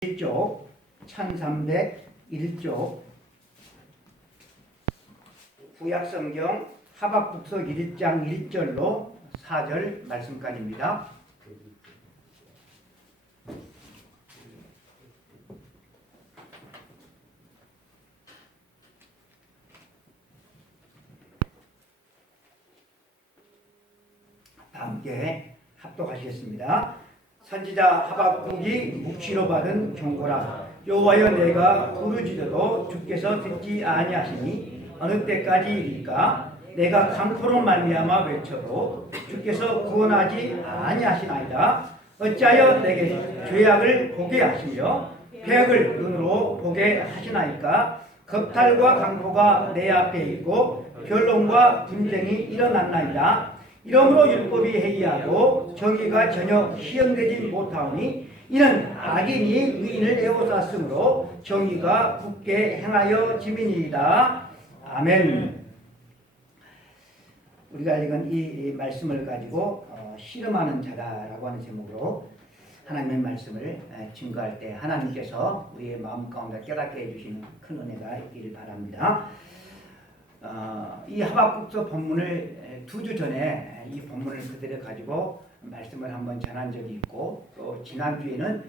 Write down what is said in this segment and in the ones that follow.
1쪽 1301쪽 구약성경 하박국서 1장 1절로 4절 말씀까지입니다. 다 함께 합독하시겠습니다. 선지자 하박국이 묵시로 받은 경고라. 여호와여, 내가 부르짖어도 주께서 듣지 아니하시니 어느 때까지이리까? 내가 강포로 말미암아 외쳐도 주께서 구원하지 아니하시나이다. 어찌하여 내게 죄악을 보게 하시며 배역을 눈으로 보게 하시나이까? 겁탈과 강포가 내 앞에 있고 변론과 분쟁이 일어났나이다. 이러므로 율법이 해이하고 정의가 전혀 시행되지 못하오니 이는 악인이 의인을 에워쌌으므로 정의가 굳게 행하여 짐이니이다. 아멘. 우리가 읽은 이 말씀을 가지고 씨름하는 자다라고 하는 제목으로 하나님의 말씀을 증거할 때 하나님께서 우리의 마음 가운데 깨닫게 해주시는 큰 은혜가 있기를 바랍니다. 이 하박국서 본문을 2주 전에 이 본문을 그대로 가지고 말씀을 한번 전한 적이 있고, 또 지난주에는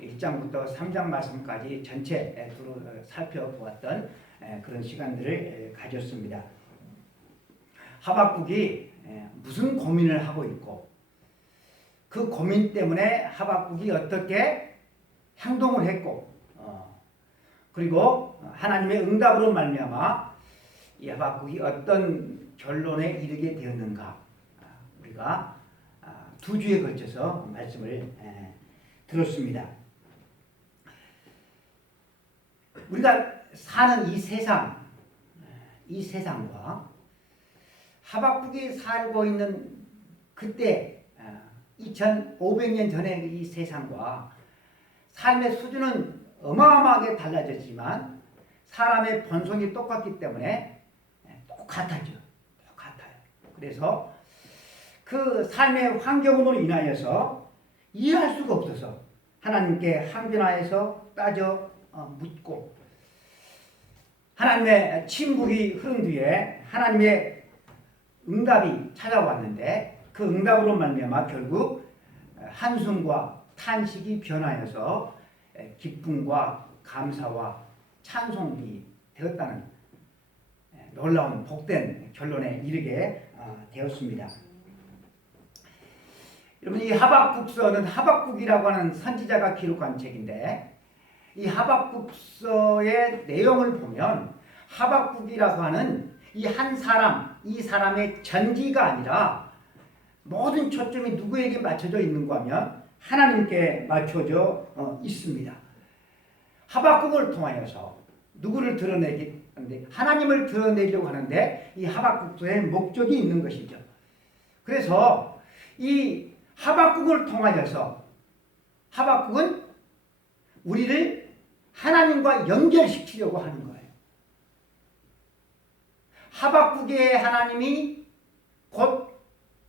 1장부터 3장 말씀까지 전체 살펴보았던 그런 시간들을 가졌습니다. 하박국이 무슨 고민을 하고 있고, 그 고민 때문에 하박국이 어떻게 행동을 했고, 그리고 하나님의 응답으로 말미암아 이 하박국이 어떤 결론에 이르게 되었는가, 우리가 2주에 걸쳐서 말씀을 들었습니다. 우리가 사는 이 세상과 하박국이 살고 있는 그때 2500년 전의 이 세상과 삶의 수준은 어마어마하게 달라졌지만 사람의 본성이 똑같기 때문에 똑같아요. 그래서 그 삶의 환경으로 인하여서 이해할 수가 없어서 하나님께 항변하여서 따져 묻고, 하나님의 침묵이 흐른 뒤에 하나님의 응답이 찾아왔는데, 그 응답으로 말미암아 결국 한숨과 탄식이 변하여서 기쁨과 감사와 찬송이 되었다는 놀라운 복된 결론에 이르게 되었습니다. 여러분, 이 하박국서는 하박국이라고 하는 선지자가 기록한 책인데, 이 하박국서의 내용을 보면 하박국이라고 하는 이 한 사람, 이 사람의 전기가 아니라 모든 초점이 누구에게 맞춰져 있는가 하면 하나님께 맞춰져 있습니다. 하박국을 통하여서 누구를 드러내기 하는데, 하나님을 드러내려고 하는데 이 하박국서의 목적이 있는 것이죠. 그래서 이 하박국을 통하여서 하박국은 우리를 하나님과 연결시키려고 하는 거예요. 하박국의 하나님이 곧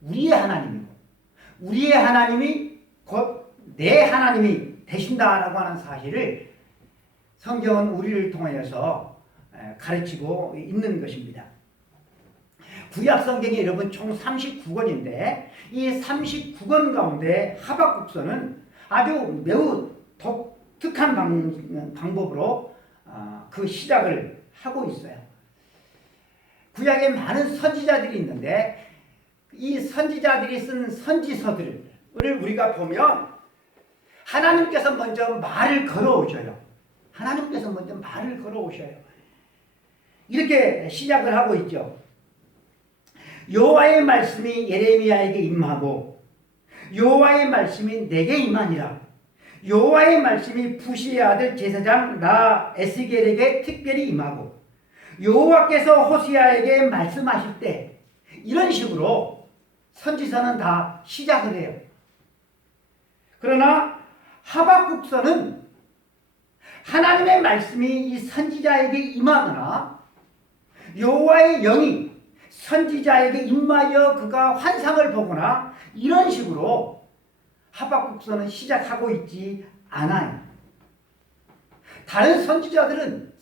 우리의 하나님이고, 우리의 하나님이 곧 내 하나님이 되신다라고 하는 사실을 성경은 우리를 통하여서 가르치고 있는 것입니다. 구약 성경이 여러분 총 39권인데 이 39권 가운데 하박국서는 아주 매우 독특한 방법으로 그 시작을 하고 있어요. 구약에 많은 선지자들이 있는데 이 선지자들이 쓴 선지서들을 우리가 보면 하나님께서 먼저 말을 걸어오셔요. 이렇게 시작을 하고 있죠. 여호와의 말씀이 예레미야에게 임하고 여호와의 말씀이 내게 임하니라. 여호와의 말씀이 부시의 아들 제사장 나 에스겔에게 특별히 임하고 여호와께서 호시아에게 말씀하실 때, 이런 식으로 선지서는 다 시작을 해요. 그러나 하박국서는 하나님의 말씀이 이 선지자에게 임하거나 여호와의 영이 선지자에게 임하여 그가 환상을 보거나 이런 식으로 하박국서는 시작하고 있지 않아요. 다른 선지자들은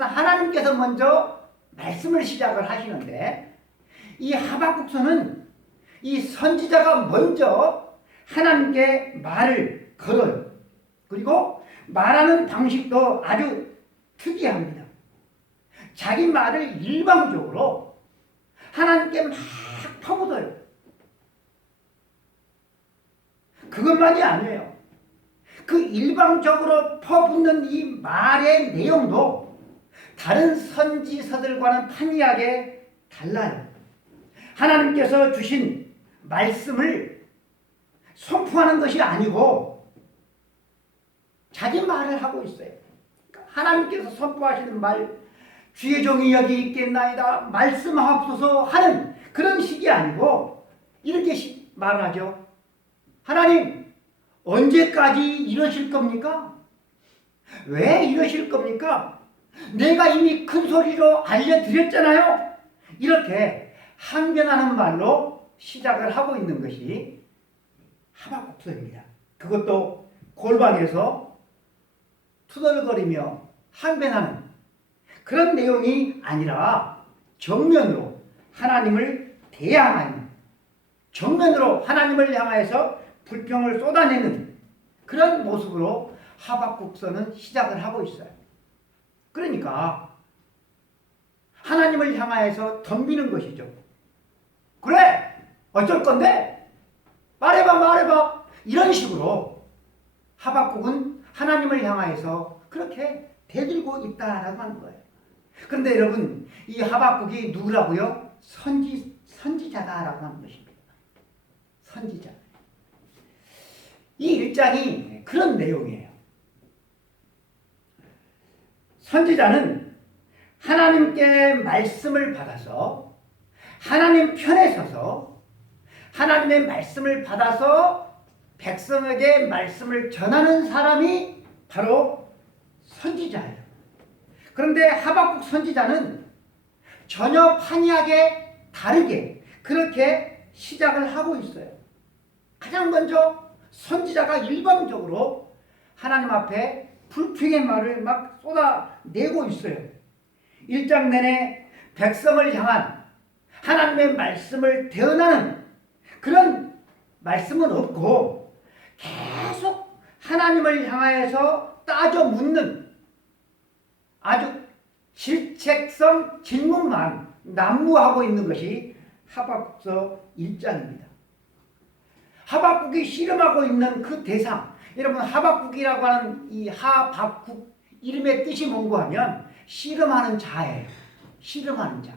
하나님께서 먼저 말씀을 시작을 하시는데 이 하박국서는 이 선지자가 먼저 하나님께 말을 걸어요. 그리고 말하는 방식도 아주 특이합니다. 자기 말을 일방적으로 하나님께 막 퍼붓어요. 그것만이 아니에요. 그 일방적으로 퍼붓는 이 말의 내용도 다른 선지서들과는 판이하게 달라요. 하나님께서 주신 말씀을 선포하는 것이 아니고 자기 말을 하고 있어요. 하나님께서 선포하시는 말, 주의 종이 여기 있겠나이다 말씀하옵소서 하는 그런 식이 아니고 이렇게 말하죠. 하나님, 언제까지 이러실 겁니까? 왜 이러실 겁니까? 내가 이미 큰 소리로 알려드렸잖아요. 이렇게 항변하는 말로 시작을 하고 있는 것이 하박국서입니다. 그것도 골방에서 투덜거리며 항변하는 그런 내용이 아니라 정면으로 하나님을 대항하는, 정면으로 하나님을 향해서 불평을 쏟아내는 그런 모습으로 하박국서는 시작을 하고 있어요. 그러니까 하나님을 향해서 덤비는 것이죠. 그래, 어쩔 건데? 말해봐. 이런 식으로 하박국은 하나님을 향해서 그렇게 대들고 있다라고 하는 거예요. 그런데 여러분, 이 하박국이 누구라고요? 선지자다라고 하는 것입니다. 선지자. 이 1장이 그런 내용이에요. 선지자는 하나님께 말씀을 받아서 하나님 편에 서서 하나님의 말씀을 받아서 백성에게 말씀을 전하는 사람이 바로 선지자예요. 그런데 하박국 선지자는 전혀 판이하게 다르게 그렇게 시작을 하고 있어요. 가장 먼저 선지자가 일방적으로 하나님 앞에 불평의 말을 막 쏟아내고 있어요. 1장 내내 백성을 향한 하나님의 말씀을 대언하는 그런 말씀은 없고 계속 하나님을 향하여서 따져 묻는 아주 질책성 질문만 난무하고 있는 것이 하박국서 1장입니다. 하박국이 씨름하고 있는 그 대상, 여러분 하박국이라고 하는 이 하박국 이름의 뜻이 뭔고 하면 씨름하는 자예요. 씨름하는 자.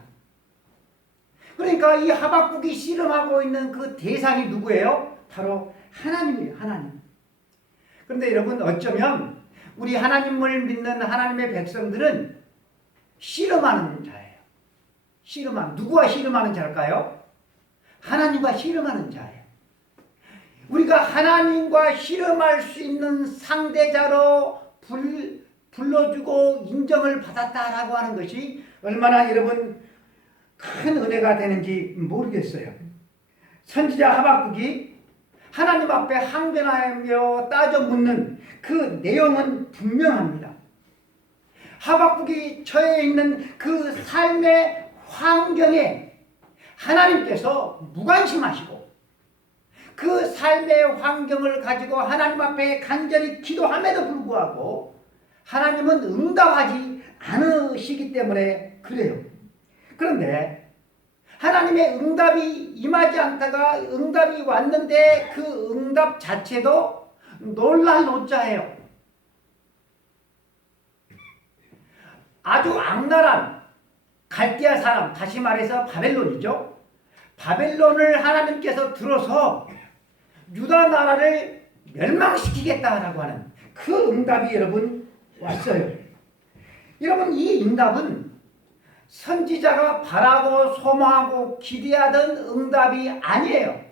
그러니까 이 하박국이 씨름하고 있는 그 대상이 누구예요? 바로 하나님이에요. 하나님. 그런데 여러분 어쩌면 우리 하나님을 믿는 하나님의 백성들은 씨름하는 자예요. 누구와 씨름하는 자일까요? 하나님과 씨름하는 자예요. 우리가 하나님과 씨름할 수 있는 상대자로 불러주고 인정을 받았다라고 하는 것이 얼마나 여러분 큰 은혜가 되는지 모르겠어요. 선지자 하박국이 하나님 앞에 항변하며 따져 묻는 그 내용은 분명합니다. 하박국이 처해 있는 그 삶의 환경에 하나님께서 무관심하시고 그 삶의 환경을 가지고 하나님 앞에 간절히 기도함에도 불구하고 하나님은 응답하지 않으시기 때문에 그래요. 그런데 하나님의 응답이 임하지 않다가 응답이 왔는데 그 응답 자체도 놀랄 노자예요. 아주 악랄한 갈대아 사람, 다시 말해서 바벨론이죠. 바벨론을 하나님께서 들어서 유다 나라를 멸망시키겠다라고 하는 그 응답이 여러분 왔어요. 여러분 이 응답은 선지자가 바라고 소망하고 기대하던 응답이 아니에요.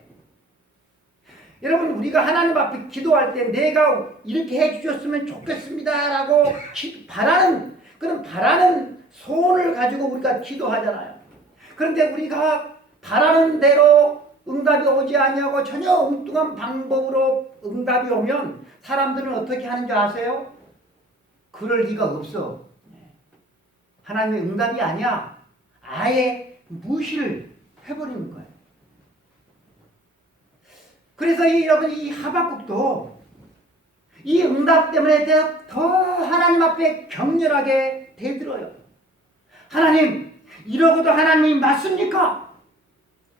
여러분 우리가 하나님 앞에 기도할 때 내가 이렇게 해주셨으면 좋겠습니다라고 바라는 소원을 가지고 우리가 기도하잖아요. 그런데 우리가 바라는 대로 응답이 오지 아니하고 전혀 엉뚱한 방법으로 응답이 오면 사람들은 어떻게 하는 줄 아세요? 그럴 리가 없어. 하나님의 응답이 아니야. 아예 무시를 해버리는 거예요. 그래서 여러분 이 하박국도 이 응답 때문에 더 하나님 앞에 격렬하게 대들어요. 하나님, 이러고도 하나님이 맞습니까?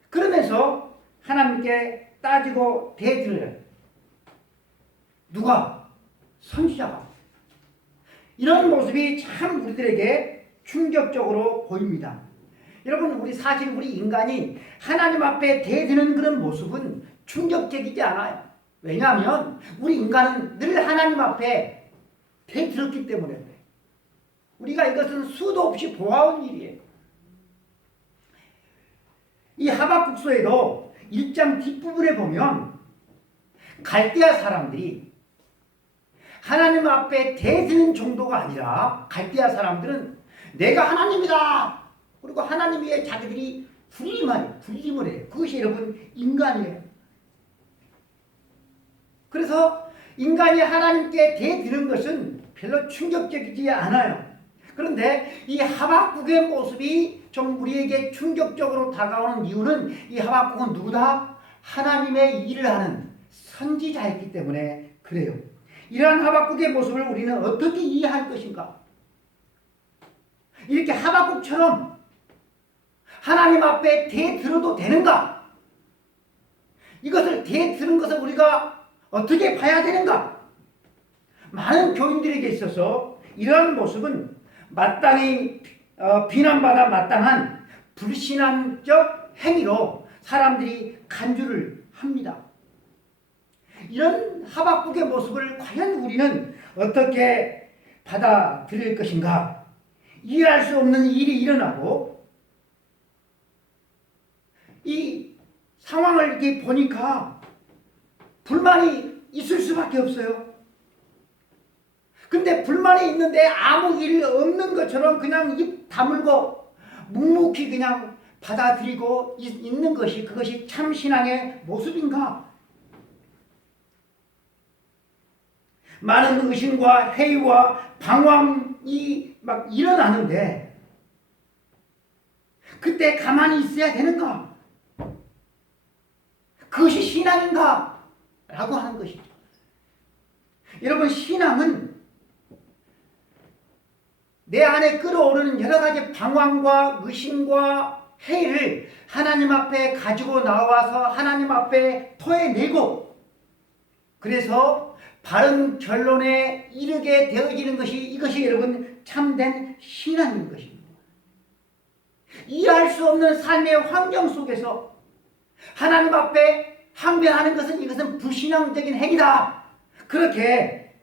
그러면서 하나님께 따지고 대들어요. 누가? 선지자가. 이런 모습이 참 우리들에게 충격적으로 보입니다. 여러분, 사실 우리 인간이 하나님 앞에 대드는 그런 모습은 충격적이지 않아요. 왜냐하면 우리 인간은 늘 하나님 앞에 대들었기 때문에 그래요. 우리가 이것은 수도 없이 보아온 일이에요. 이 하박국서에도 1장 뒷부분에 보면 갈대아 사람들이 하나님 앞에 대드는 정도가 아니라 갈대아 사람들은 내가 하나님이다. 그리고 하나님 위에 자기들이 군림을 해요. 그것이 여러분 인간이에요. 그래서 인간이 하나님께 대드는 것은 별로 충격적이지 않아요. 그런데 이 하박국의 모습이 좀 우리에게 충격적으로 다가오는 이유는 이 하박국은 누구다? 하나님의 일을 하는 선지자였기 때문에 그래요. 이러한 하박국의 모습을 우리는 어떻게 이해할 것인가? 이렇게 하박국처럼 하나님 앞에 대들어도 되는가? 이것을 대드는 것을 우리가 어떻게 봐야 되는가? 많은 교인들에게 있어서 이러한 모습은 마땅히 비난받아 마땅한 불신앙적 행위로 사람들이 간주를 합니다. 이런 하박국의 모습을 과연 우리는 어떻게 받아들일 것인가? 이해할 수 없는 일이 일어나고 이 상황을 이렇게 보니까 불만이 있을 수밖에 없어요. 근데 불만이 있는데 아무 일 없는 것처럼 그냥 입 다물고 묵묵히 그냥 받아들이고 있는 것이 그것이 참 신앙의 모습인가? 많은 의심과 회의와 방황이 막 일어나는데 그때 가만히 있어야 되는가? 그것이 신앙인가? 라고 하는 것이죠. 여러분, 신앙은 내 안에 끌어오르는 여러 가지 방황과 의심과 회의를 하나님 앞에 가지고 나와서 하나님 앞에 토해내고 그래서 바른 결론에 이르게 되어지는 것이 이것이 여러분 참된 신앙인 것입니다. 이해할 수 없는 삶의 환경 속에서 하나님 앞에 항변하는 것은 이것은 불신앙적인 행위다. 그렇게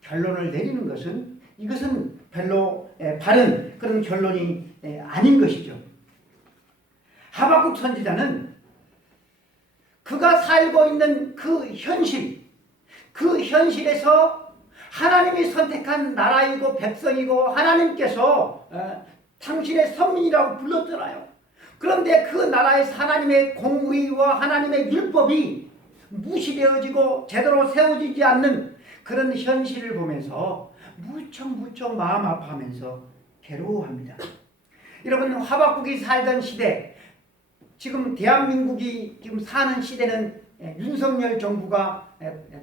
결론을 내리는 것은 이것은 별로 바른 그런 결론이 아닌 것이죠. 하박국 선지자는 그가 살고 있는 그 현실에서 하나님이 선택한 나라이고 백성이고 하나님께서 당신의 선민이라고 불렀잖아요. 그런데 그 나라에서 하나님의 공의와 하나님의 율법이 무시되어지고 제대로 세워지지 않는 그런 현실을 보면서 무척 마음 아파하면서 괴로워합니다. 여러분, 하박국이 살던 시대, 지금 대한민국이 지금 사는 시대는 윤석열 정부가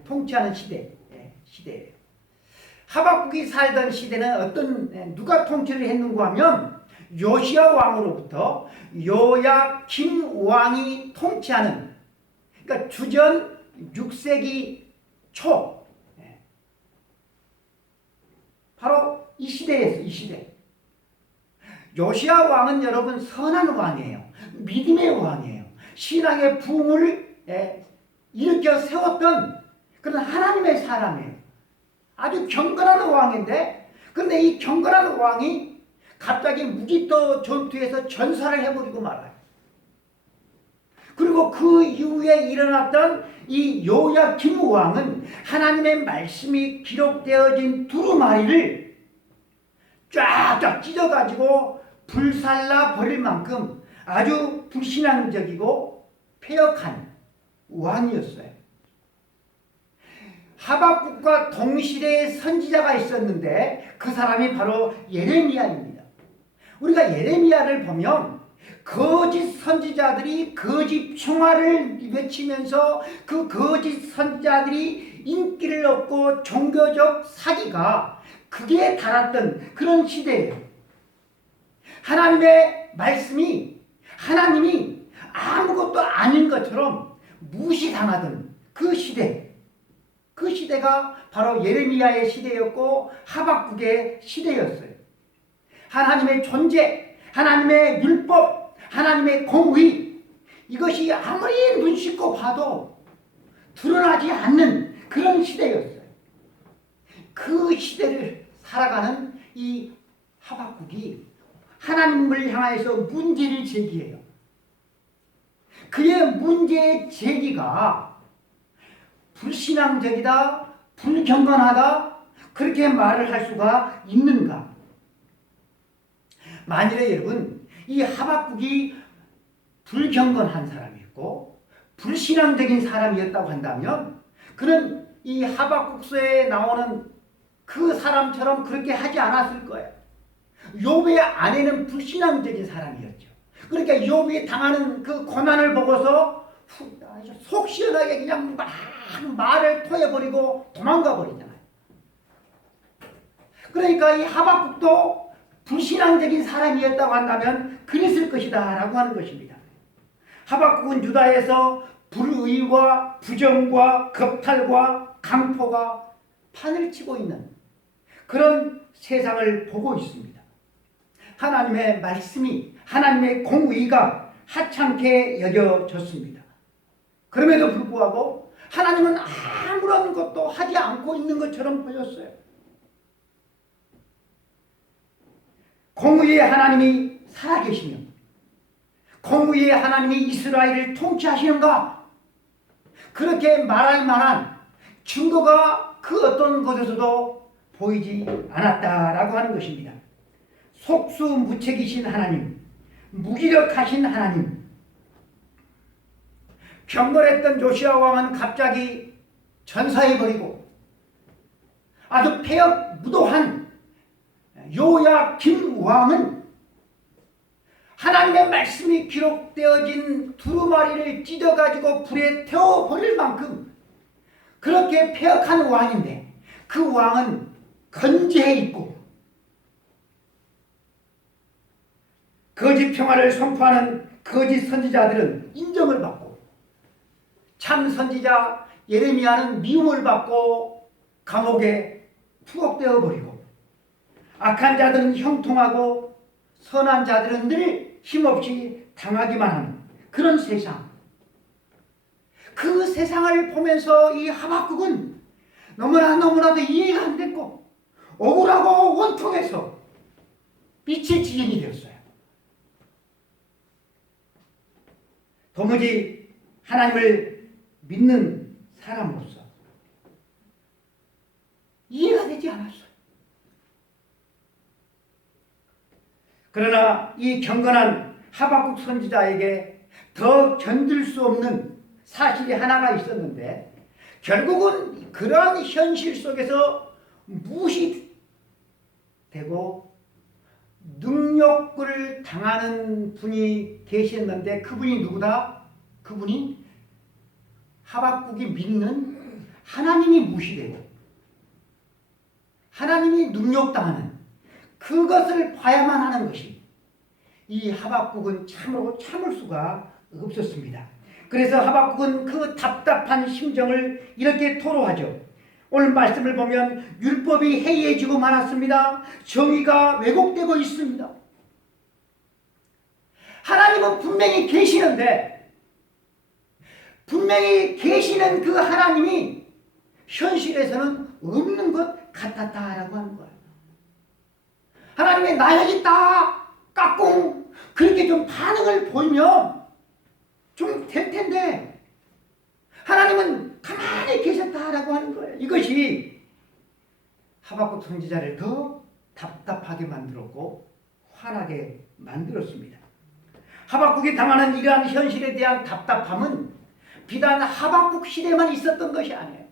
통치하는 시대예요. 하박국이 살던 시대는 누가 통치를 했는가 하면 요시야 왕으로부터 요야김 왕이 통치하는, 그러니까 주전 6세기 초, 바로 이 시대였어요. 이 시대. 요시야 왕은 여러분 선한 왕이에요. 믿음의 왕이에요. 신앙의 부흥을 일으켜 세웠던 그런 하나님의 사람이에요. 아주 경건한 왕인데, 근데 이 경건한 왕이 갑자기 무기토 전투에서 전사를 해버리고 말아요. 그리고 그 이후에 일어났던 이 요야김 왕은 하나님의 말씀이 기록되어진 두루마리를 쫙쫙 찢어가지고 불살라 버릴 만큼 아주 불신앙적이고 폐역한 왕이었어요. 하박국과 동시대의 선지자가 있었는데 그 사람이 바로 예레미야입니다. 우리가 예레미야를 보면 거짓 선지자들이 거짓 평화를 외치면서 그 거짓 선지자들이 인기를 얻고 종교적 사기가 극에 달았던 그런 시대예요. 하나님의 말씀이 하나님이 아무것도 아닌 것처럼 무시당하던 그 시대, 그 시대가 바로 예레미야의 시대였고 하박국의 시대였어요. 하나님의 존재, 하나님의 율법, 하나님의 공의, 이것이 아무리 눈 씻고 봐도 드러나지 않는 그런 시대였어요. 그 시대를 살아가는 이 하박국이 하나님을 향해서 문제를 제기해요. 그의 문제의 제기가 불신앙적이다, 불경건하다, 그렇게 말을 할 수가 있는가? 만일에 여러분, 이 하박국이 불경건한 사람이었고 불신앙적인 사람이었다고 한다면 그는 이 하박국서에 나오는 그 사람처럼 그렇게 하지 않았을 거예요. 욥의 아내는 불신앙적인 사람이었죠. 그러니까 욥이 당하는 그 고난을 보고서 속 시원하게 그냥 막 말을 토해버리고 도망가 버리잖아요. 그러니까 이 하박국도 불신앙적인 사람이었다고 한다면 그랬을 것이다 라고 하는 것입니다. 하박국은 유다에서 불의와 부정과 겁탈과 강포가 판을 치고 있는 그런 세상을 보고 있습니다. 하나님의 말씀이, 하나님의 공의가 하찮게 여겨졌습니다. 그럼에도 불구하고 하나님은 아무런 것도 하지 않고 있는 것처럼 보였어요. 공의의 하나님이 살아계시며 공의의 하나님이 이스라엘을 통치하시는가? 그렇게 말할 만한 증거가 그 어떤 곳에서도 보이지 않았다라고 하는 것입니다. 속수무책이신 하나님, 무기력하신 하나님. 경건했던 요시야 왕은 갑자기 전사해버리고 아주 폐역무도한 요야김 왕은 하나님의 말씀이 기록되어진 두루마리를 찢어가지고 불에 태워버릴 만큼 그렇게 폐역한 왕인데 그 왕은 건재해 있고 거짓 평화를 선포하는 거짓 선지자들은 인정을 받고 참 선지자 예레미야는 미움을 받고 감옥에 투옥되어 버리고 악한 자들은 형통하고 선한 자들은 늘 힘없이 당하기만 하는 그런 세상. 그 세상을 보면서 이 하박국은 너무나도 이해가 안 됐고 억울하고 원통해서 빛의 지경이 되었어요. 도무지 하나님을 믿는 사람으로서 이해가 되지 않았어요. 그러나 이 경건한 하박국 선지자에게 더 견딜 수 없는 사실이 하나가 있었는데 결국은 그러한 현실 속에서 무시되고 능욕을 당하는 분이 계셨는데 그분이 누구다? 그분이 하박국이 믿는 하나님이 무시되고 하나님이 능욕당하는 그것을 봐야만 하는 것이 이 하박국은 참으로 참을 수가 없었습니다. 그래서 하박국은 그 답답한 심정을 이렇게 토로하죠. 오늘 말씀을 보면 율법이 해이해지고 말았습니다. 정의가 왜곡되고 있습니다. 하나님은 분명히 계시는데 분명히 계시는 그 하나님이 현실에서는 없는 것 같았다라고 하는 거예요. 하나님의 나 여기 있다 까꿍 그렇게 좀 반응을 보이면 좀 될 텐데 하나님은 가만히 계셨다라고 하는 거예요. 이것이 하박국 선지자를 더 답답하게 만들었고 화나게 만들었습니다. 하박국이 당하는 이러한 현실에 대한 답답함은 비단 하박국 시대만 있었던 것이 아니에요.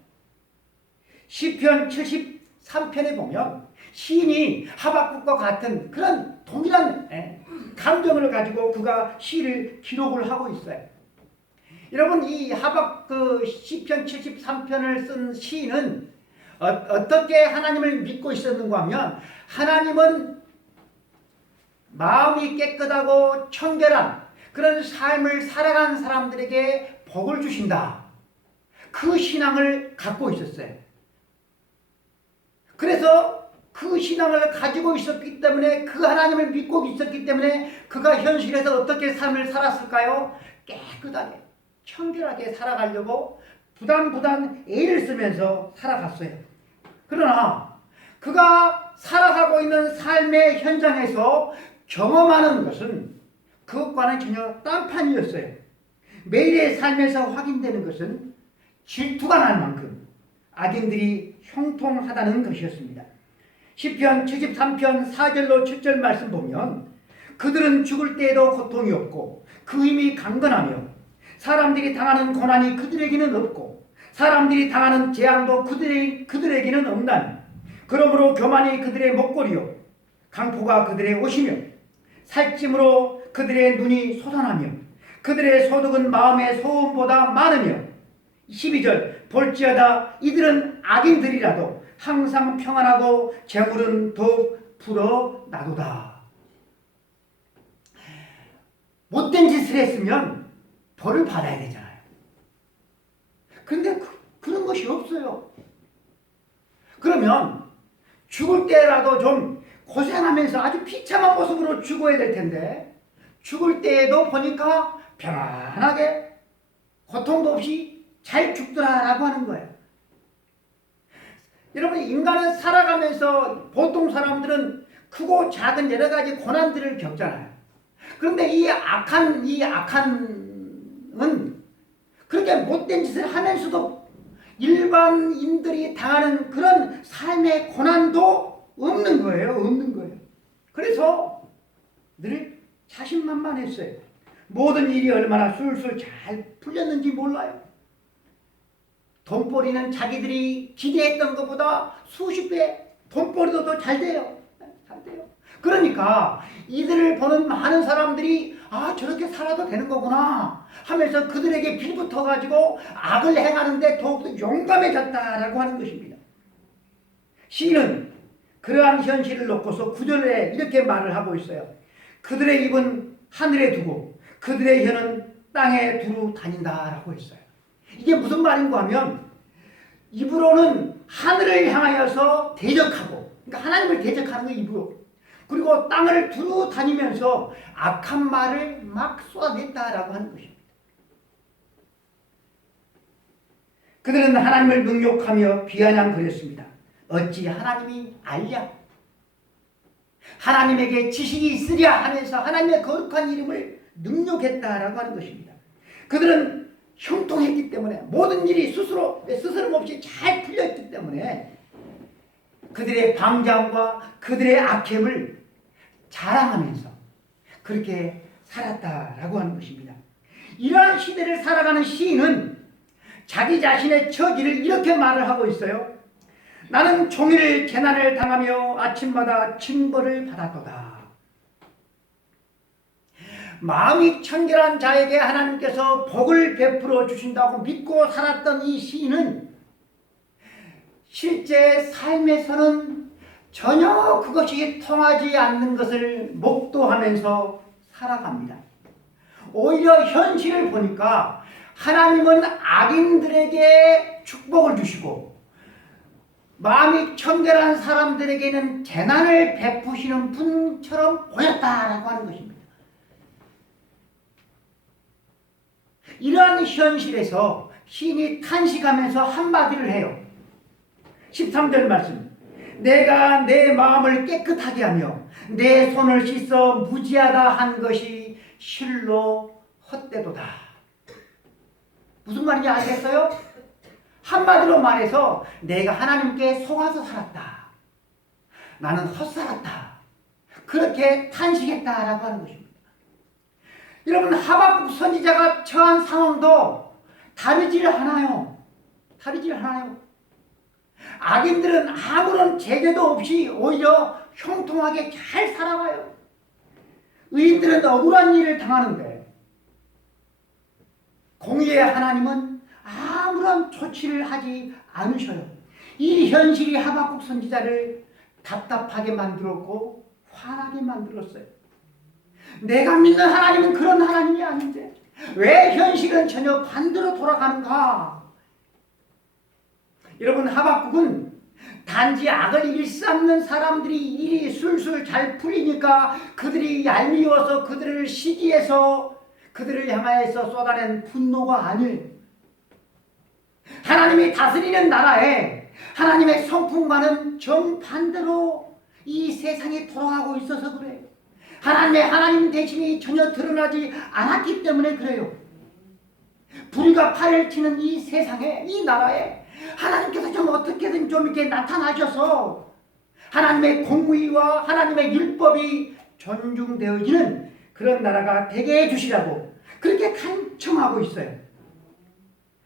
시편 73편에 보면 시인이 하박국과 같은 그런 동일한 감정을 가지고 그가 시를 기록을 하고 있어요. 여러분, 이 시편 73편을 쓴 시인은 어떻게 하나님을 믿고 있었는가 하면, 하나님은 마음이 깨끗하고 청결한 그런 삶을 살아간 사람들에게 복을 주신다. 그 신앙을 갖고 있었어요. 그래서 그 신앙을 가지고 있었기 때문에, 그 하나님을 믿고 있었기 때문에 그가 현실에서 어떻게 삶을 살았을까요? 깨끗하게 청결하게 살아가려고 부단 애를 쓰면서 살아갔어요. 그러나 그가 살아가고 있는 삶의 현장에서 경험하는 것은 그것과는 전혀 딴판이었어요. 매일의 삶에서 확인되는 것은 질투가 날 만큼 악인들이 형통하다는 것이었습니다. 시편 73편 4절로 7절 말씀 보면, 그들은 죽을 때에도 고통이 없고 그 힘이 강건하며 사람들이 당하는 고난이 그들에게는 없고 사람들이 당하는 재앙도 그들에게는 없나니, 그러므로 교만이 그들의 목걸이요 강포가 그들의 옷이며 살찜으로 그들의 눈이 솟아나며 그들의 소득은 마음의 소음보다 많으며, 12절 볼지어다 이들은 악인들이라도 항상 평안하고 재물은 더욱 불어나도다. 못된 짓을 했으면 벌을 받아야 되잖아요. 그런데 그런 것이 없어요. 그러면 죽을 때라도 좀 고생하면서 아주 비참한 모습으로 죽어야 될 텐데, 죽을 때에도 보니까 편안하게 고통도 없이 잘 죽더라라고 하는 거예요. 여러분, 인간은 살아가면서 보통 사람들은 크고 작은 여러 가지 고난들을 겪잖아요. 그런데 이 악한은 그렇게 못된 짓을 하면서도 일반인들이 당하는 그런 삶의 고난도 없는 거예요. 없는 거예요. 그래서 늘 자신만만했어요. 모든 일이 얼마나 술술 잘 풀렸는지 몰라요. 돈벌이는 자기들이 기대했던 것보다 수십 배 돈벌이도 더 잘 돼요. 잘 돼요. 그러니까 이들을 보는 많은 사람들이 저렇게 살아도 되는 거구나 하면서 그들에게 빌붙어 가지고 악을 행하는데 더욱더 용감해졌다라고 하는 것입니다. 시인은 그러한 현실을 놓고서 9절에 이렇게 말을 하고 있어요. 그들의 입은 하늘에 두고 그들의 혀는 땅에 두루 다닌다라고 했어요. 이게 무슨 말인가 하면, 입으로는 하늘을 향하여서 대적하고, 그러니까 하나님을 대적하는 거 입으로, 그리고 땅을 두루 다니면서 악한 말을 막 쏟아냈다라고 하는 것입니다. 그들은 하나님을 능욕하며 비아냥거렸습니다. 어찌 하나님이 알랴? 하나님에게 지식이 있으랴 하면서 하나님의 거룩한 이름을 능욕했다라고 하는 것입니다. 그들은 형통했기 때문에, 모든 일이 스스럼 없이 잘 풀렸기 때문에 그들의 방장과 그들의 악행을 자랑하면서 그렇게 살았다라고 하는 것입니다. 이러한 시대를 살아가는 시인은 자기 자신의 처지를 이렇게 말을 하고 있어요. 나는 종일 재난을 당하며 아침마다 징벌을 받았도다. 마음이 청결한 자에게 하나님께서 복을 베풀어 주신다고 믿고 살았던 이 시인은 실제 삶에서는 전혀 그것이 통하지 않는 것을 목도하면서 살아갑니다. 오히려 현실을 보니까 하나님은 악인들에게 축복을 주시고 마음이 청결한 사람들에게는 재난을 베푸시는 분처럼 보였다라고 하는 것입니다. 이러한 현실에서 시인이 탄식하면서 한마디를 해요. 13절 말씀. 내가 내 마음을 깨끗하게 하며 내 손을 씻어 무지하다 한 것이 실로 헛되도다. 무슨 말인지 알겠어요? 한마디로 말해서 내가 하나님께 속아서 살았다. 나는 헛살았다. 그렇게 탄식했다라고 하는 것입니다. 여러분, 하박국 선지자가 처한 상황도 다르질 않아요. 다르질 않아요. 악인들은 아무런 제재도 없이 오히려 형통하게 잘 살아가요. 의인들은 억울한 일을 당하는데 공의의 하나님은 아무런 조치를 하지 않으셔요. 이 현실이 하박국 선지자를 답답하게 만들었고 화나게 만들었어요. 내가 믿는 하나님은 그런 하나님이 아닌데 왜 현실은 전혀 반대로 돌아가는가? 여러분, 하박국은 단지 악을 일삼는 사람들이 일이 술술 잘 풀리니까 그들이 얄미워서 그들을 시기해서 그들을 향하여서 쏟아낸 분노가 아니에요. 하나님이 다스리는 나라에 하나님의 성품과는 정반대로 이 세상이 돌아가고 있어서 그래요. 하나님의 하나님 되심이 전혀 드러나지 않았기 때문에 그래요. 불의가 파열치는 이 세상에, 이 나라에 하나님께서 좀 어떻게든 좀 이렇게 나타나셔서 하나님의 공의와 하나님의 율법이 존중되어지는 그런 나라가 되게 해주시라고 그렇게 간청하고 있어요.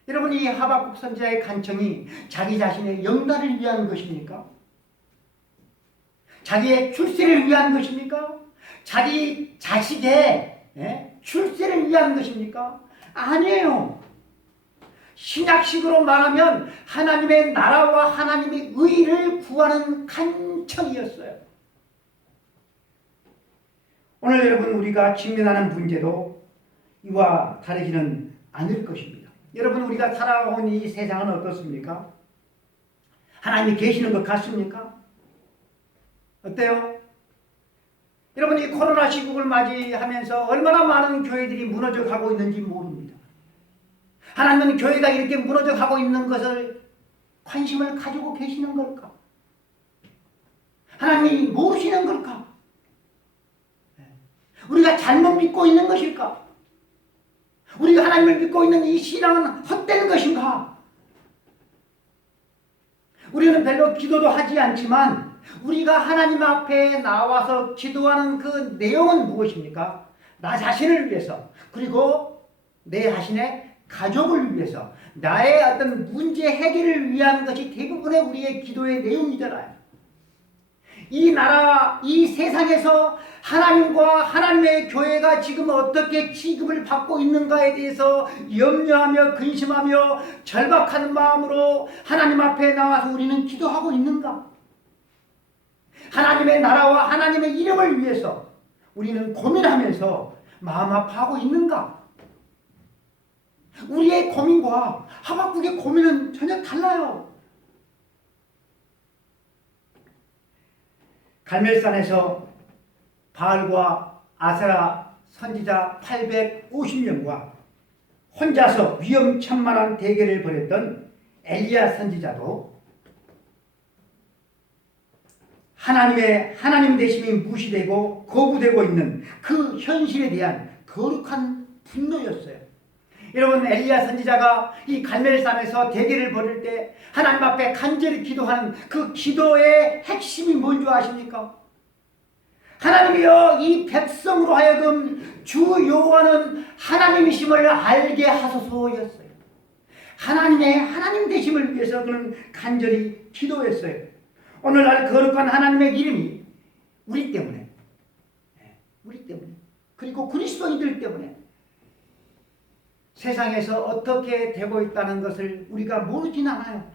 여러분, 이 하박국 선지자의 간청이 자기 자신의 영달을 위한 것입니까? 자기의 출세를 위한 것입니까? 자기 자식의 출세를 위한 것입니까? 아니에요. 신약식으로 말하면 하나님의 나라와 하나님의 의를 구하는 간청이었어요. 오늘 여러분, 우리가 직면하는 문제도 이와 다르지는 않을 것입니다. 여러분, 우리가 살아온 이 세상은 어떻습니까? 하나님이 계시는 것 같습니까? 어때요? 여러분, 이 코로나 시국을 맞이하면서 얼마나 많은 교회들이 무너져 가고 있는지 모릅니다. 하나님은 교회가 이렇게 무너져 가고 있는 것을 관심을 가지고 계시는 걸까? 하나님이 모르시는 걸까? 우리가 잘못 믿고 있는 것일까? 우리가 하나님을 믿고 있는 이 신앙은 헛된 것인가? 우리는 별로 기도도 하지 않지만 우리가 하나님 앞에 나와서 기도하는 그 내용은 무엇입니까? 나 자신을 위해서, 그리고 내 자신의 가족을 위해서, 나의 어떤 문제 해결을 위한 것이 대부분의 우리의 기도의 내용이잖아요. 이 나라, 이 세상에서 하나님과 하나님의 교회가 지금 어떻게 취급을 받고 있는가에 대해서 염려하며 근심하며 절박한 마음으로 하나님 앞에 나와서 우리는 기도하고 있는가? 하나님의 나라와 하나님의 이름을 위해서 우리는 고민하면서 마음 아파하고 있는가? 우리의 고민과 하박국의 고민은 전혀 달라요. 갈멜산에서 바알과 아세라 선지자 850명과 혼자서 위험천만한 대결을 벌였던 엘리야 선지자도 하나님 되심이 무시되고 거부되고 있는 그 현실에 대한 거룩한 분노였어요. 여러분, 엘리야 선지자가 이 갈멜산에서 대결을 벌일 때 하나님 앞에 간절히 기도하는 그 기도의 핵심이 뭔지 아십니까? 하나님이여, 이 백성으로 하여금 주 여호와는 하나님이심을 알게 하소서였어요. 하나님의 하나님 되심을 위해서 그는 간절히 기도했어요. 오늘날 거룩한 하나님의 이름이 우리 때문에, 그리고 그리스도인들 때문에 세상에서 어떻게 되고 있다는 것을 우리가 모르진 않아요.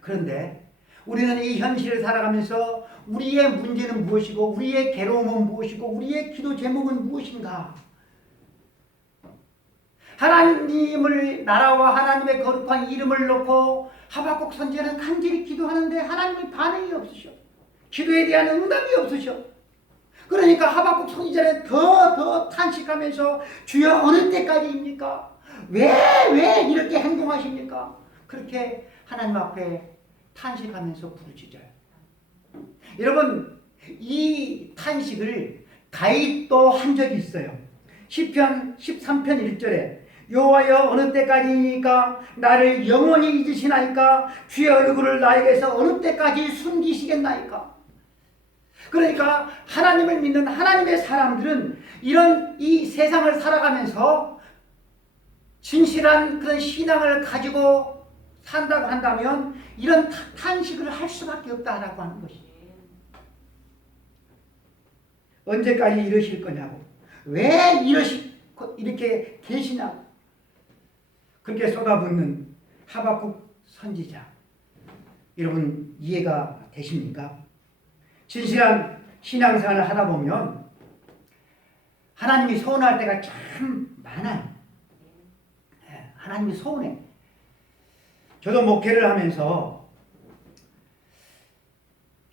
그런데 우리는 이 현실을 살아가면서 우리의 문제는 무엇이고, 우리의 괴로움은 무엇이고, 우리의 기도 제목은 무엇인가? 하나님을, 나라와 하나님의 거룩한 이름을 놓고 하박국 선지자는 간절히 기도하는데 하나님의 반응이 없으셔. 기도에 대한 응답이 없으셔. 그러니까 하박국 선지자는 더 탄식하면서 주여 어느 때까지입니까? 왜 이렇게 행동하십니까? 그렇게 하나님 앞에 탄식하면서 부르짖어요. 여러분, 이 탄식을 다윗도 한 적이 있어요. 시편 13편 1절에 여호와여 어느 때까지입니까? 나를 영원히 잊으시나이까? 주의 얼굴을 나에게서 어느 때까지 숨기시겠나이까? 그러니까 하나님을 믿는 하나님의 사람들은 이런 이 세상을 살아가면서 진실한 그런 신앙을 가지고 산다고 한다면 이런 탄식을 할 수밖에 없다라고 하는 것이죠. 언제까지 이러실 거냐고. 왜 이렇게 계시냐고. 그렇게 쏟아붓는 하박국 선지자. 여러분 이해가 되십니까? 진실한 신앙생활을 하다 보면 하나님이 서운할 때가 참 많아요. 하나님이 서운해. 저도 목회를 하면서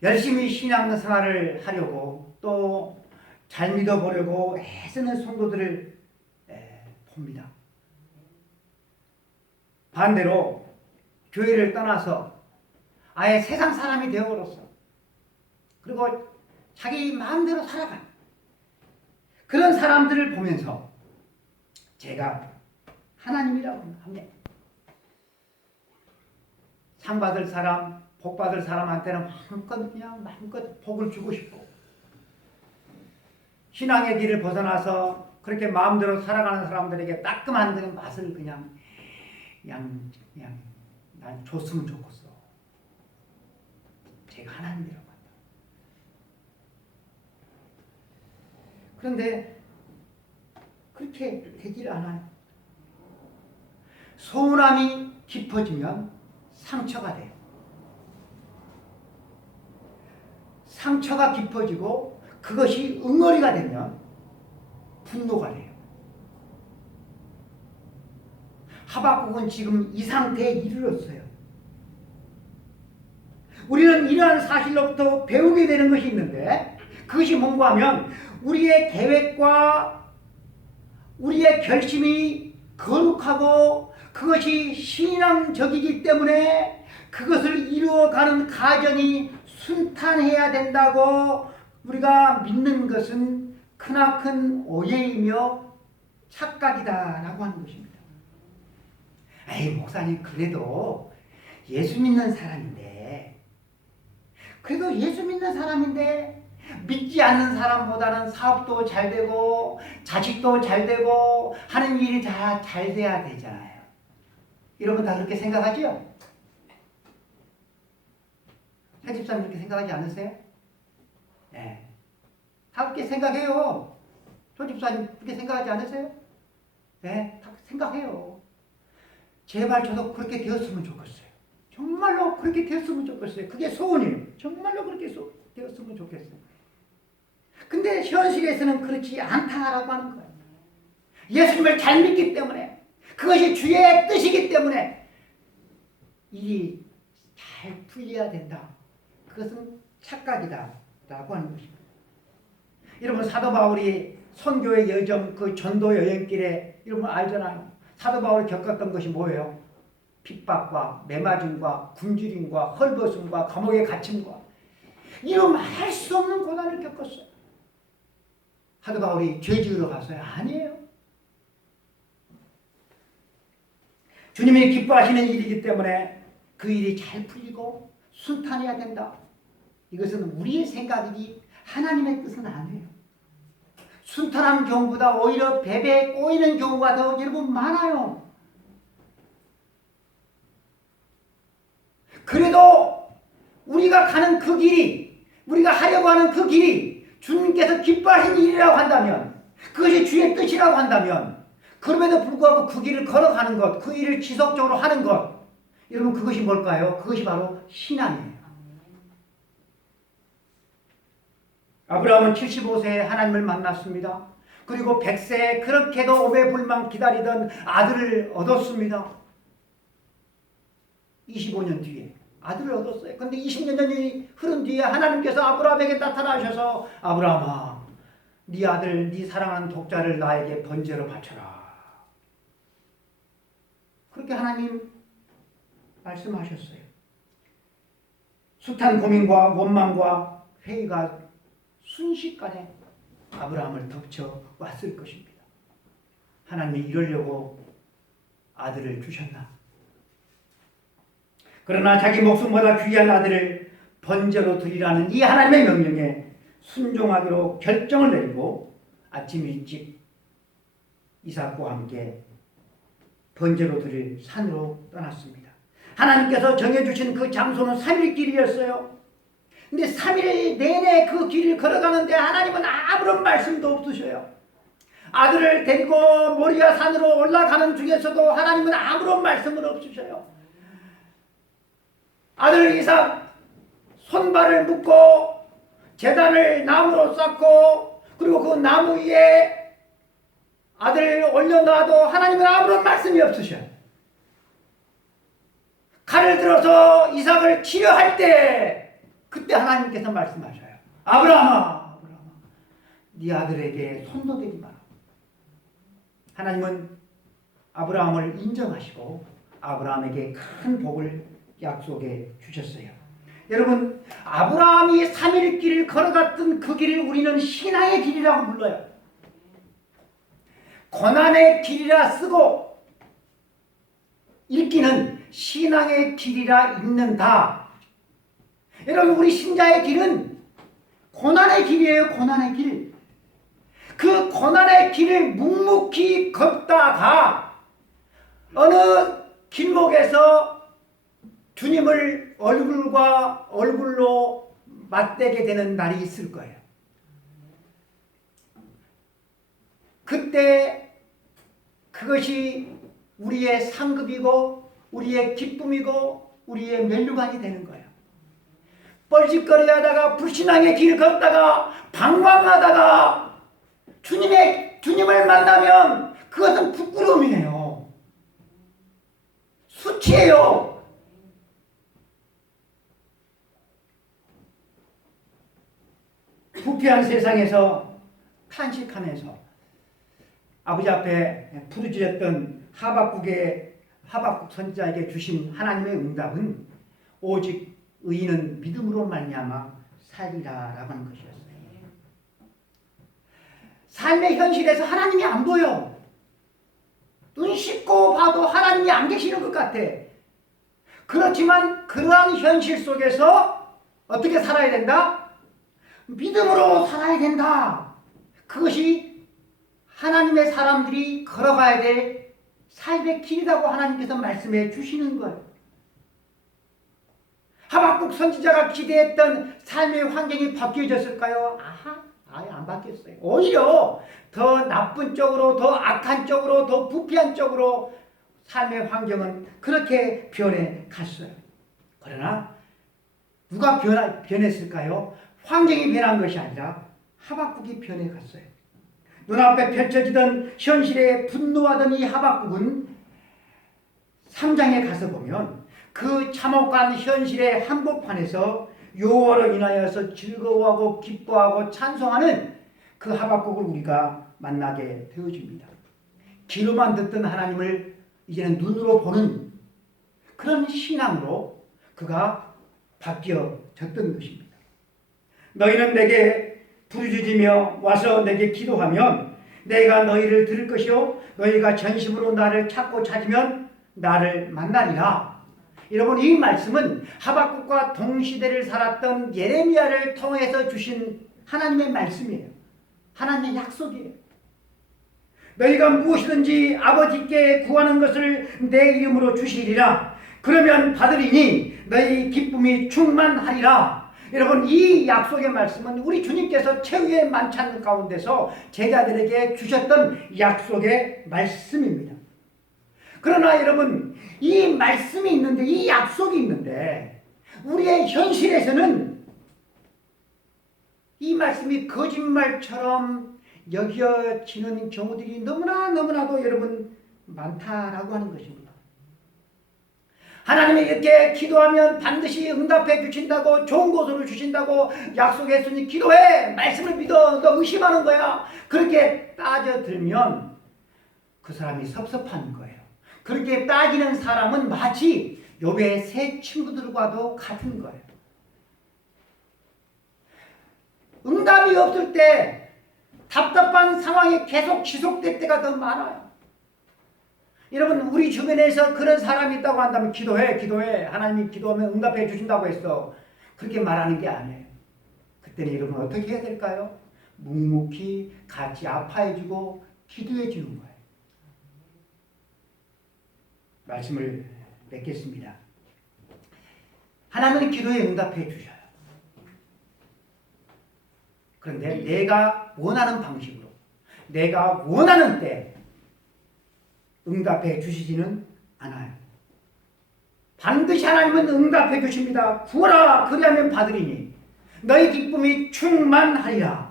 열심히 신앙생활을 하려고 또 잘 믿어보려고 애쓰는 성도들을 봅니다. 반대로 교회를 떠나서 아예 세상 사람이 되어버렸어. 그리고 자기 마음대로 살아가. 그런 사람들을 보면서 제가 하나님이라고 합니다. 상 받을 사람, 복 받을 사람한테는 마음껏 복을 주고 싶고, 신앙의 길을 벗어나서 그렇게 마음대로 살아가는 사람들에게 따끔한 그런 맛을 그냥 난 줬으면 좋겠어. 제가 하나님이라고 한다. 그런데 그렇게 되질 않아요. 서운함이 깊어지면 상처가 돼요. 상처가 깊어지고 그것이 응어리가 되면 분노가 돼요. 하박국은 지금 이 상태에 이르렀어요. 우리는 이러한 사실로부터 배우게 되는 것이 있는데, 그것이 뭔가 하면 우리의 계획과 우리의 결심이 거룩하고 그것이 신앙적이기 때문에 그것을 이루어가는 과정이 순탄해야 된다고 우리가 믿는 것은 크나큰 오해이며 착각이다라고 하는 것입니다. 에이, 목사님, 그래도 예수 믿는 사람인데 믿지 않는 사람보다는 사업도 잘 되고 자식도 잘 되고 하는 일이 다 잘 돼야 되잖아요. 여러분 다 그렇게 생각하죠? 새 집사님 그렇게 생각하지 않으세요? 네. 다 그렇게 생각해요. 조 집사님 그렇게 생각하지 않으세요? 네, 다 생각해요. 제발 저도 그렇게 되었으면 좋겠어요. 정말로 그렇게 되었으면 좋겠어요. 그게 소원이에요. 정말로 그렇게 되었으면 좋겠어요. 근데 현실에서는 그렇지 않다라고 하는 거예요. 예수님을 잘 믿기 때문에, 그것이 주의 뜻이기 때문에 일이 잘 풀려야 된다. 그것은 착각이다라고 하는 것입니다. 여러분 사도 바울이 선교의 여정, 그 전도 여행길에 여러분 알잖아요. 사도 바울이 겪었던 것이 뭐예요? 핍박과 매맞음과 굶주림과 헐벗음과 감옥에 갇힘과 이런 말할 수 없는 고난을 겪었어요. 사도 바울이 죄 지으러 갔어요? 아니에요. 주님이 기뻐하시는 일이기 때문에 그 일이 잘 풀리고 순탄해야 된다. 이것은 우리의 생각이지 하나님의 뜻은 아니에요. 순탄한 경우보다 오히려 배배에 꼬이는 경우가 더 여러분 많아요. 그래도 우리가 가는 그 길이, 우리가 하려고 하는 그 길이 주님께서 기뻐하시는 일이라고 한다면, 그것이 주의 뜻이라고 한다면, 그럼에도 불구하고 그 길을 걸어가는 것, 그 일을 지속적으로 하는 것, 여러분 그것이 뭘까요? 그것이 바로 신앙이에요. 아브라함은 75세에 하나님을 만났습니다. 그리고 100세에 그렇게도 오매불망 기다리던 아들을 얻었습니다. 25년 뒤에 아들을 얻었어요. 그런데 20년이 흐른 뒤에 하나님께서 아브라함에게 나타나셔서 아브라함아, 네 아들, 네 사랑하는 독자를 나에게 번제로 바쳐라. 그렇게 하나님 말씀하셨어요. 숱한 고민과 원망과 회의가 순식간에 아브라함을 덮쳐 왔을 것입니다. 하나님이 이러려고 아들을 주셨나? 그러나 자기 목숨보다 귀한 아들을 번제로 드리라는 이 하나님의 명령에 순종하기로 결정을 내리고 아침 일찍 이삭과 함께 번제로 드릴 산으로 떠났습니다. 하나님께서 정해주신 그 장소는 3일 길이었어요. 근데 3일 내내 그 길을 걸어가는데 하나님은 아무런 말씀도 없으셔요. 아들을 데리고 모리아 산으로 올라가는 중에서도 하나님은 아무런 말씀을 없으셔요. 아들 이삭 손발을 묶고 제단을 나무로 쌓고 그리고 그 나무 위에 아들을 올려놔도 하나님은 아무런 말씀이 없으셔요. 칼을 들어서 이삭을 치려할 때 그때 하나님께서 말씀하셔요. 아브라함아, 네 아들에게 손도 대지 마라. 하나님은 아브라함을 인정하시고 아브라함에게 큰 복을 약속해 주셨어요. 여러분, 아브라함이 3일 길을 걸어갔던 그 길을 우리는 신앙의 길이라고 불러요. 고난의 길이라 쓰고 읽기는 신앙의 길이라 읽는다. 여러분, 우리 신자의 길은 고난의 길이에요. 고난의 길. 그 고난의 길을 묵묵히 걷다가 어느 길목에서 주님을 얼굴과 얼굴로 맞대게 되는 날이 있을 거예요. 그때 그것이 우리의 상급이고 우리의 기쁨이고 우리의 면류관이 되는 거예요. 뻘짓거리 하다가 불신앙의 길을 걷다가 방황하다가 주님을 만나면 그것은 부끄러움이에요. 수치예요. 부패한 세상에서 탄식하면서 아버지 앞에 부르짖었던 하박국 선지자에게 주신 하나님의 응답은 오직 의인은 믿음으로 말미암아 살리라라고 하는 것이었어요. 삶의 현실에서 하나님이 안 보여. 눈 씻고 봐도 하나님이 안 계시는 것 같아. 그렇지만 그러한 현실 속에서 어떻게 살아야 된다? 믿음으로 살아야 된다. 그것이 하나님의 사람들이 걸어가야 될 삶의 길이라고 하나님께서 말씀해 주시는 거예요. 하박국 선지자가 기대했던 삶의 환경이 바뀌어졌을까요? 아예 안 바뀌었어요. 오히려 더 나쁜 쪽으로, 더 악한 쪽으로, 더 부패한 쪽으로 삶의 환경은 그렇게 변해 갔어요. 그러나 누가 변했을까요? 환경이 변한 것이 아니라 하박국이 변해 갔어요. 눈앞에 펼쳐지던 현실에 분노하던 이 하박국은 3장에 가서 보면 그 참혹한 현실의 한복판에서 여호와로 인하여서 즐거워하고 기뻐하고 찬송하는 그 하박국을 우리가 만나게 되어집니다. 귀로만 듣던 하나님을 이제는 눈으로 보는 그런 신앙으로 그가 바뀌어졌던 것입니다. 너희는 내게 부르짖으며 와서 내게 기도하면 내가 너희를 들을 것이요 너희가 전심으로 나를 찾고 찾으면 나를 만나리라. 여러분, 이 말씀은 하박국과 동시대를 살았던 예레미야를 통해서 주신 하나님의 말씀이에요. 하나님의 약속이에요. 너희가 무엇이든지 아버지께 구하는 것을 내 이름으로 주시리라. 그러면 받으리니 너희 기쁨이 충만하리라. 여러분, 이 약속의 말씀은 우리 주님께서 최후의 만찬 가운데서 제자들에게 주셨던 약속의 말씀입니다. 그러나 여러분, 이 말씀이 있는데, 이 약속이 있는데 우리의 현실에서는 이 말씀이 거짓말처럼 여겨지는 경우들이 너무나도 여러분 많다라고 하는 것입니다. 하나님이 이렇게 기도하면 반드시 응답해 주신다고, 좋은 곳으로 주신다고 약속했으니 기도해, 말씀을 믿어, 너 의심하는 거야. 그렇게 따져들면 그 사람이 섭섭한 거예요. 그렇게 따지는 사람은 마치 욥의 세 친구들과도 같은 거예요. 응답이 없을 때 답답한 상황이 계속 지속될 때가 더 많아요. 여러분, 우리 주변에서 그런 사람이 있다고 한다면 기도해. 하나님이 기도하면 응답해 주신다고 했어. 그렇게 말하는 게 아니에요. 그때는 여러분 어떻게 해야 될까요? 묵묵히 같이 아파해주고 기도해주는 거예요. 말씀을 맺겠습니다. 하나님은 기도에 응답해 주셔요. 그런데 내가 원하는 방식으로, 내가 원하는 때 응답해 주시지는 않아요. 반드시 하나님은 응답해 주십니다. 구하라 그리하면 받으리니 너희 기쁨이 충만하리라.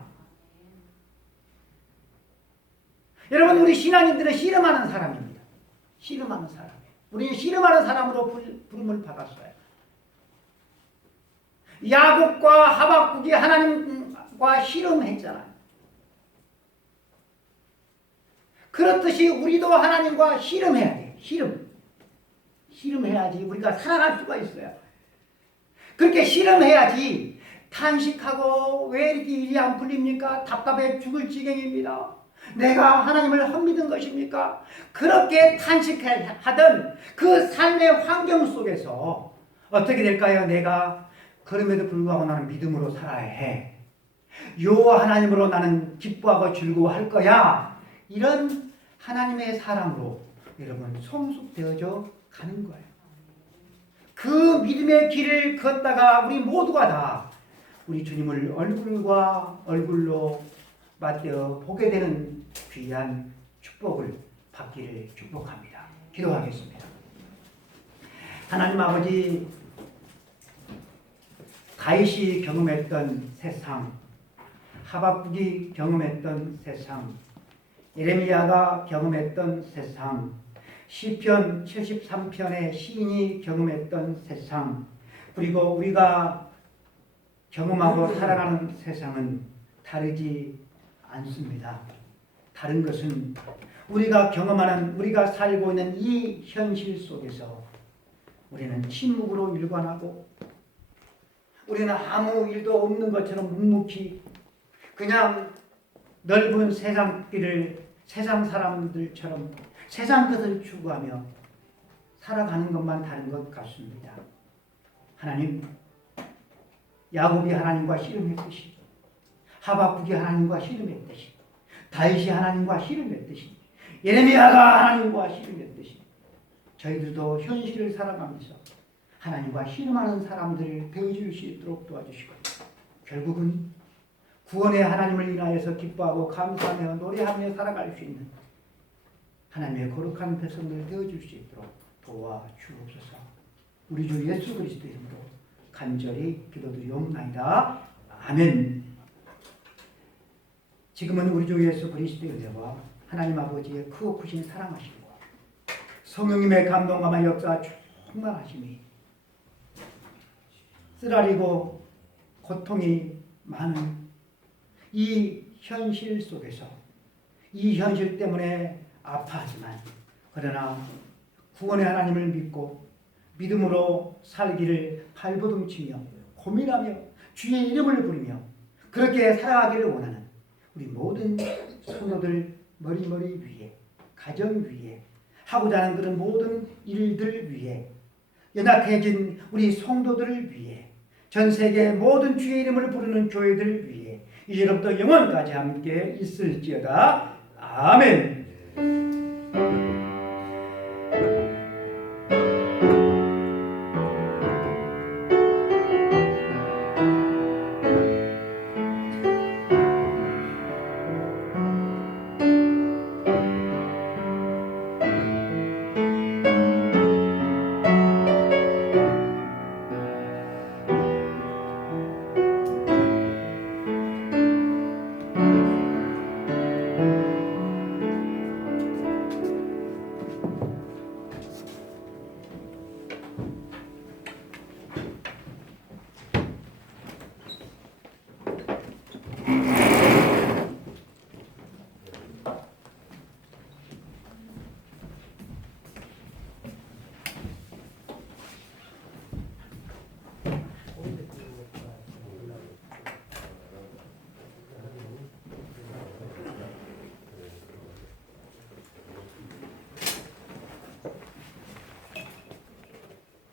여러분, 우리 신앙인들은 씨름하는 사람입니다. 씨름하는 사람. 우리는 씨름하는 사람으로 부름을 받았어요. 야곱과 하박국이 하나님과 씨름했잖아요. 그렇듯이 우리도 하나님과 씨름해야 돼요. 씨름해야지 우리가 살아갈 수가 있어요. 그렇게 씨름해야지. 탄식하고 왜 이렇게 일이 안 풀립니까? 답답해 죽을 지경입니다. 내가 하나님을 헛믿은 것입니까? 그렇게 탄식하던 그 삶의 환경 속에서 어떻게 될까요? 내가 그럼에도 불구하고 나는 믿음으로 살아야 해. 여호와 하나님으로 나는 기뻐하고 즐거워할 거야. 이런 하나님의 사람으로 여러분 성숙되어져 가는 거예요. 그 믿음의 길을 걷다가 우리 모두가 다 우리 주님을 얼굴과 얼굴로 맞대어 보게 되는 귀한 축복을 받기를 축복합니다. 기도하겠습니다. 하나님 아버지, 다윗이 경험했던 세상, 하박국이 경험했던 세상, 예레미야가 경험했던 세상, 시편 73편의 시인이 경험했던 세상, 그리고 우리가 경험하고 살아가는 세상은 다르지 않습니다. 다른 것은 우리가 경험하는, 우리가 살고 있는 이 현실 속에서 우리는 침묵으로 일관하고 우리는 아무 일도 없는 것처럼 묵묵히 그냥 넓은 세상길을 세상 사람들처럼 세상 것을 추구하며 살아가는 것만 다른 것 같습니다. 하나님, 야곱이 하나님과 씨름했듯이, 하박국이 하나님과 씨름했듯이, 다윗이 하나님과 씨름했듯이, 예레미야가 하나님과 씨름했듯이 저희들도 현실을 살아가면서 하나님과 씨름하는 사람들을 되어줄 수 있도록 도와주시고, 결국은 구원의 하나님을 인하여서 기뻐하고 감사하며 노래하며 살아갈 수 있는 하나님의 거룩한 백성들 되어줄 수 있도록 도와주옵소서. 우리 주 예수 그리스도의 이름으로 간절히 기도드리옵나이다. 아멘. 지금은 우리 주 예수 그리스도의 은혜와 하나님 아버지의 크고 크신 사랑하심과 성령님의 감동감한 역사 충만하심이 쓰라리고 고통이 많은 이 현실 속에서 이 현실 때문에 아파하지만 그러나 구원의 하나님을 믿고 믿음으로 살기를 발버둥치며 고민하며 주의 이름을 부르며 그렇게 살아가기를 원하는 우리 모든 성도들 머리머리 위에, 가정 위에, 하고자 하는 그런 모든 일들 위에, 연약해진 우리 성도들을 위해, 전 세계 모든 주의 이름을 부르는 교회들 위해 이제로부터 영원까지 함께 있을지어다. 아멘.